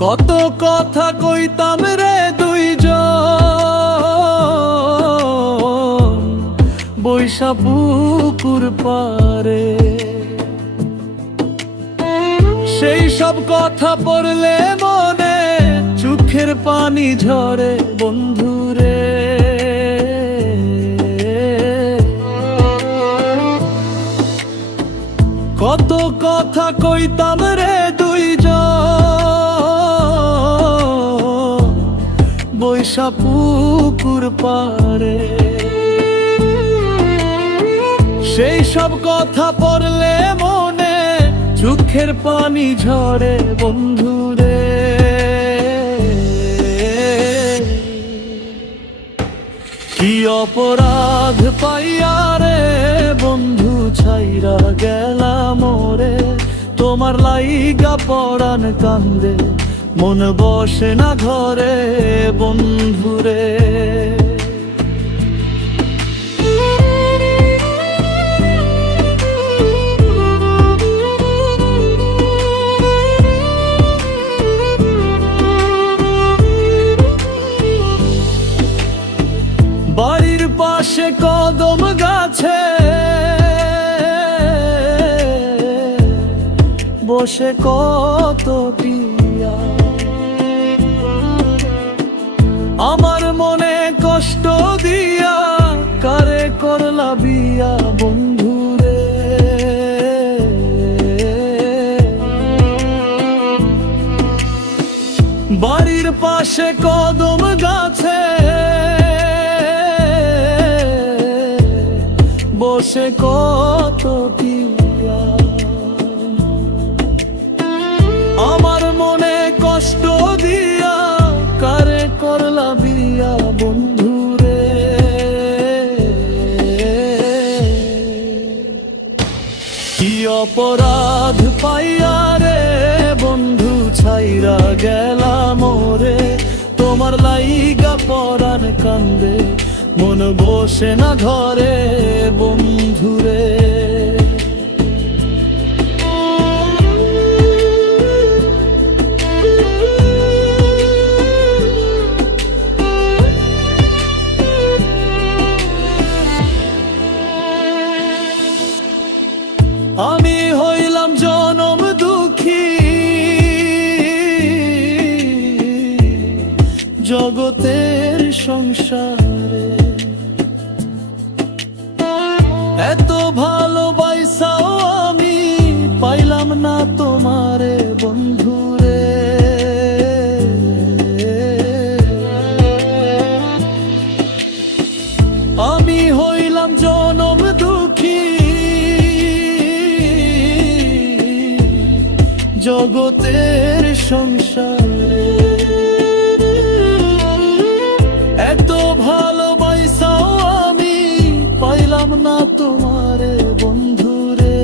কত কথা কইতাম রে দুইজন। বৈশা পুকুর পারে। সেই সব কথা পড়লে মনে চোখের পানি ঝরে বন্ধুরে বৈশা পুকুর পারে সেই সব কথা পড়লে মনে চোখের পানি ঝরে বন্ধুরে। কি অপরাধ পাইয়া রে বন্ধু ছাইরা গেলাম রে? তোমার লাইগা পড়ান কান্দে মন বসে না ঘরে বন্ধুরে। বাড়ির পাশে কদম গাছে বসে কত পিয়া আমার মনে কষ্ট দিয়া কারে করলা বিয়া বন্ধুরে? বাড়ির পাশে কদম গাছে বসে কত তোমার লাইগা পরাণ কান্দে। মন বসে না ঘরে বন্ধুরে। সংসারে। এত ভালোবাসাও আমি পাইলাম না তোমারে বন্ধুরে। আমি হইলাম জনম দুঃখী। জগতের সংসারে না তোমারে, বন্ধুরে।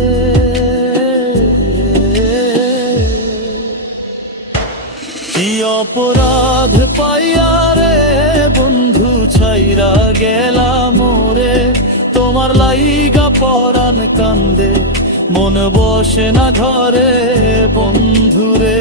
কি অপরাধ পাইয়া রে, বন্ধু ছাইরা গেলাম মোরে তোমার লাইগা পরাণ কান্দে, মন বসে না ঘরে, বন্ধুরে।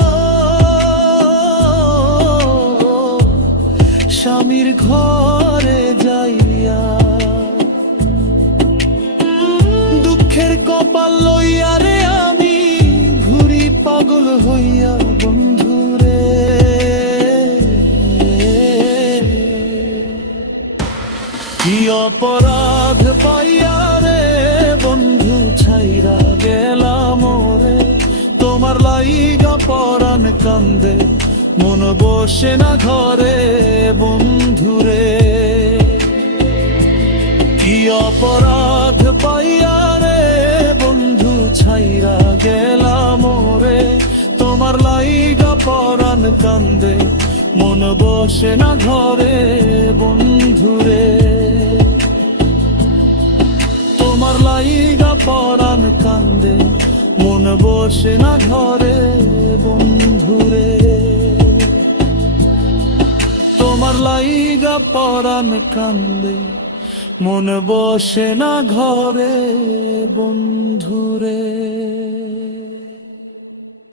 স্বামীর ঘরে যাইয়া দুঃখের কপাল লইয়া রে আমি ঘুরি পাগল হইয়া বন্ধুরে কি অপরাধ পাইয়া রে বন্ধু, ছাইরা গেলাম রে। তোমার লাইগা পরাণ কান্দে মন বসে না ঘরে বন্ধুরে। কি অপরাধ পাইয়া রে বন্ধু ছাইরা গেলাম রে তোমার লাইগা পরাণ কান্দে, মন বসে না ঘরে বন্ধুরে। তোমার লাইগা পরাণ কান্দে, মন বসে না ঘরে বন্ধুরে। পরাণ কান্দে। মন বসে না ঘরে বন্ধুরে।